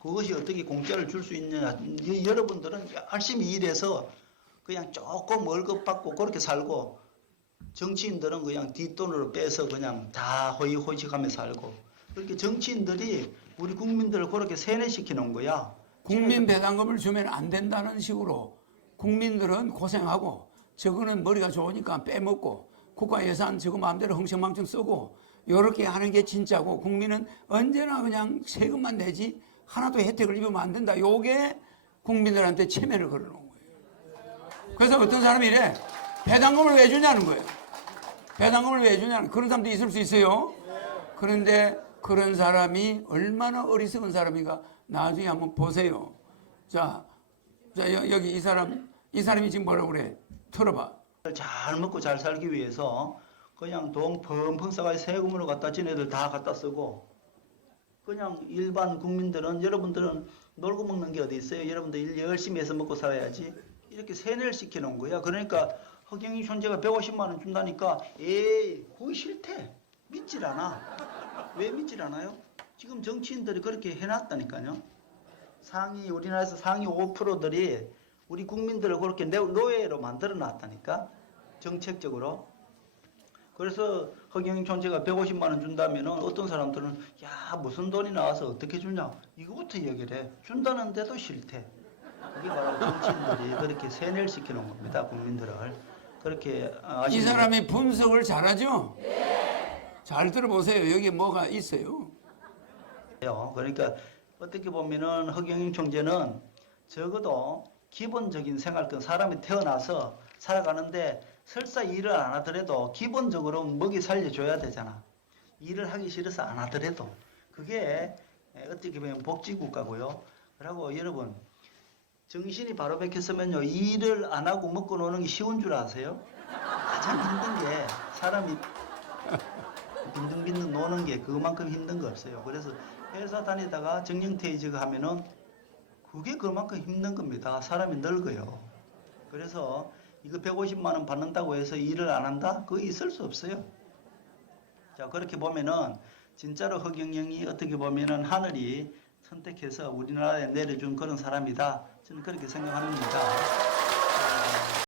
그것이 어떻게 공짜를 줄 수 있느냐. 여- 여러분들은 열심히 일해서 그냥 조금 월급 받고 그렇게 살고 정치인들은 그냥 뒷돈으로 빼서 그냥 다 호의호식하며 살고 그렇게 정치인들이 우리 국민들을 그렇게 세뇌시켜 놓은 거야. 국민 배당금을 주면 안 된다는 식으로 국민들은 고생하고 저거는 머리가 좋으니까 빼먹고 국가 예산 저거 마음대로 흥청망청 쓰고 이렇게 하는 게 진짜고 국민은 언제나 그냥 세금만 내지 하나도 혜택을 입으면 안 된다. 요게 국민들한테 체면을 걸어놓은 거예요. 그래서 어떤 사람이 이래 배당금을 왜 주냐는 거예요. 배당금을 왜 주냐는 그런 사람도 있을 수 있어요. 그런데 그런 사람이 얼마나 어리석은 사람인가 나중에 한번 보세요. 자, 자 여, 여기 이 사람 이 사람이 지금 뭐라고 그래? 들어봐. 잘 먹고 잘 살기 위해서 그냥 돈 펑펑 써가지고 세금으로 갖다 지네들 다 갖다 쓰고 그냥 일반 국민들은 여러분들은 놀고 먹는 게 어디 있어요? 여러분들 일 열심히 해서 먹고 살아야지 이렇게 세뇌를 시켜놓은 거야. 그러니까 허경영 존재가 150만 원 준다니까 에이 그거 싫대 믿질 않아. 왜 믿질 않아요? 지금 정치인들이 그렇게 해놨다니까요. 상위 우리나라에서 상위 5%들이 우리 국민들을 그렇게 내- 노예로 만들어 놨다니까 정책적으로 그래서 허경영 총재가 150만 원 준다면은 어떤 사람들은 야 무슨 돈이 나와서 어떻게 주냐 이거부터 얘기를 해 준다는데도 싫대 그게 바로 정치인들이 그렇게 시켜놓은 겁니다 국민들을 그렇게 아, 이 사람이 분석을 잘하죠? 잘 들어보세요. 여기 뭐가 있어요. 그러니까 어떻게 보면은 허경영 총재는 적어도 기본적인 생활권 사람이 태어나서 살아가는데 설사 일을 안 하더라도 기본적으로 먹이 살려줘야 되잖아. 일을 하기 싫어서 안 하더라도 그게 어떻게 보면 복지국가고요. 그리고 여러분 정신이 바로 백혔으면요 일을 안 하고 먹고 노는 게 쉬운 줄 아세요? 가장 힘든 게 사람이 빈둥빈둥 노는 게 그만큼 힘든 거 없어요. 그래서 회사 다니다가 정년퇴직 하면은 그게 그만큼 힘든 겁니다. 사람이 늙어요. 그래서 이거 150만 원 받는다고 해서 일을 안 한다? 그거 있을 수 없어요. 자, 그렇게 보면은 진짜로 허경영이 어떻게 보면은 하늘이 선택해서 우리나라에 내려준 그런 사람이다. 저는 그렇게 생각합니다.